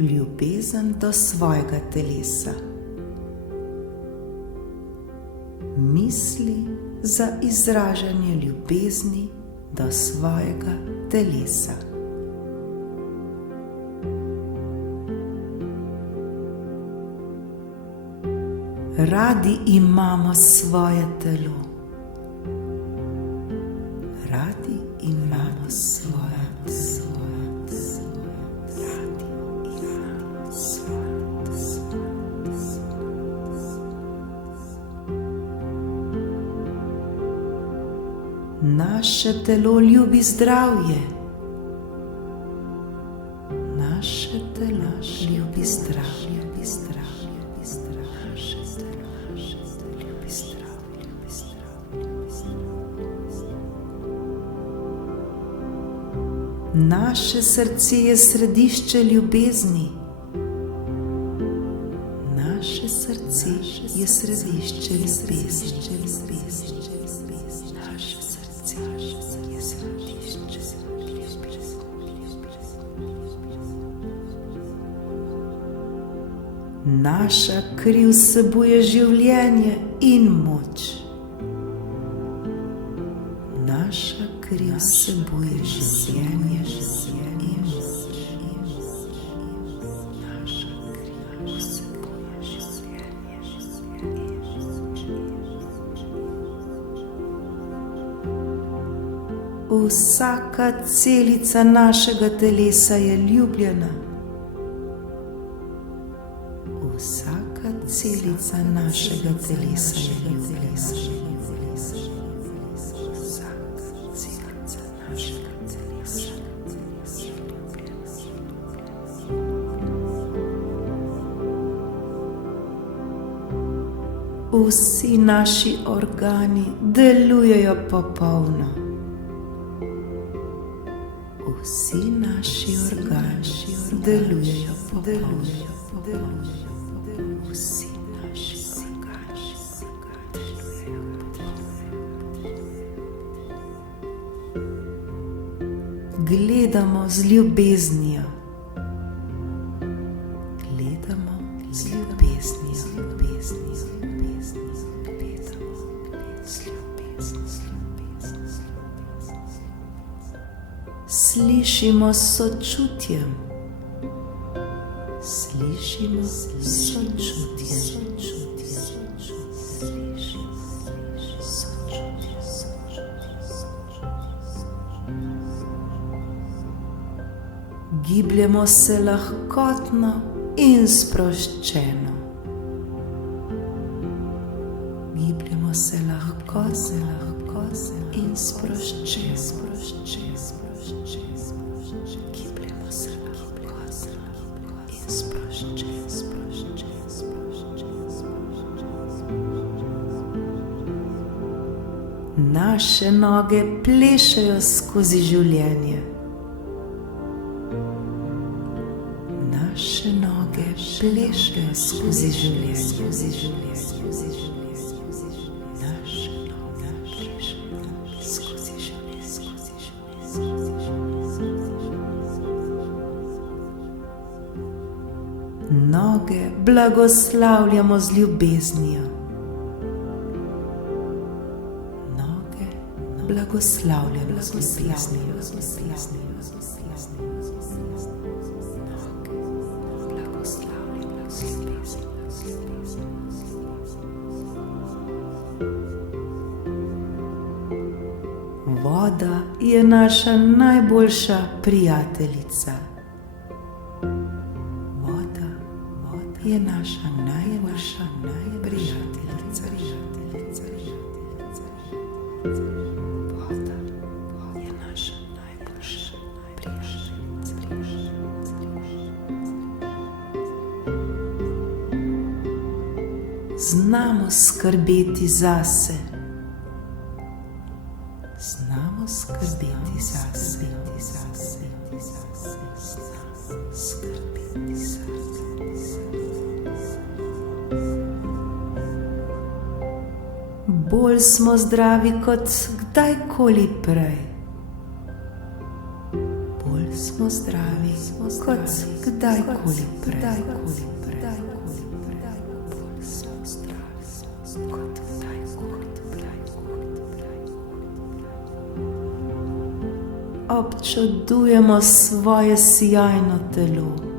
ljubezen do svojega telesa. Misli za izražanje ljubezni do svojega telesa. Radi imamo svoje telo. Radi imamo svoje telo. Radi imamo svoje telo. Naše telo ljubi zdravje. Naše telo ljubi zdravje. Naše srce je središče ljubezni. Naše srce je središče ljubezni. Naše srce je središče ljubezni. Naša kri vsebuje življenje in moč. Naša kri vsebuje življenje in moč. Naša kri vsebuje življenje in moč. Vsaka celica našega telesa je ljubljena. Vsaka celica našega telesa je ljubljena. Vsi naši organi delujejo popolno. Vsi naši organi delujejo popolno. Vsi naši organi delujejo popolno. Gledamo z ljubeznijo. Gledamo z ljubeznijo. Slišimo s sočutjem. Slišimo s sočutjem. Gibljemo se lahkotno in sproščeno. Gibljemo se lahkotno in sproščeno. Gibljemo se lahkotno in sproščeno. Naše noge plešejo skozi življenje. Naše noge plešejo skozi življenje. Noge blagoslavljamo z ljubeznijo. Noge blagoslavljamo z ljubeznijo. Voda je naša najboljša prijateljica. Voda je naša najboljša prijateljica. Voda je naša najboljša prijateljica. Znamo skrbeti zase. Znamo skrbeti zase. Skrbeti zase. Bolj smo zdravi kot kdajkoli prej. Bolj smo zdravi, kot kdajkoli prej. Smo zdravi, kot kdajkoli prej. Občudujemo svoje sijajno telo.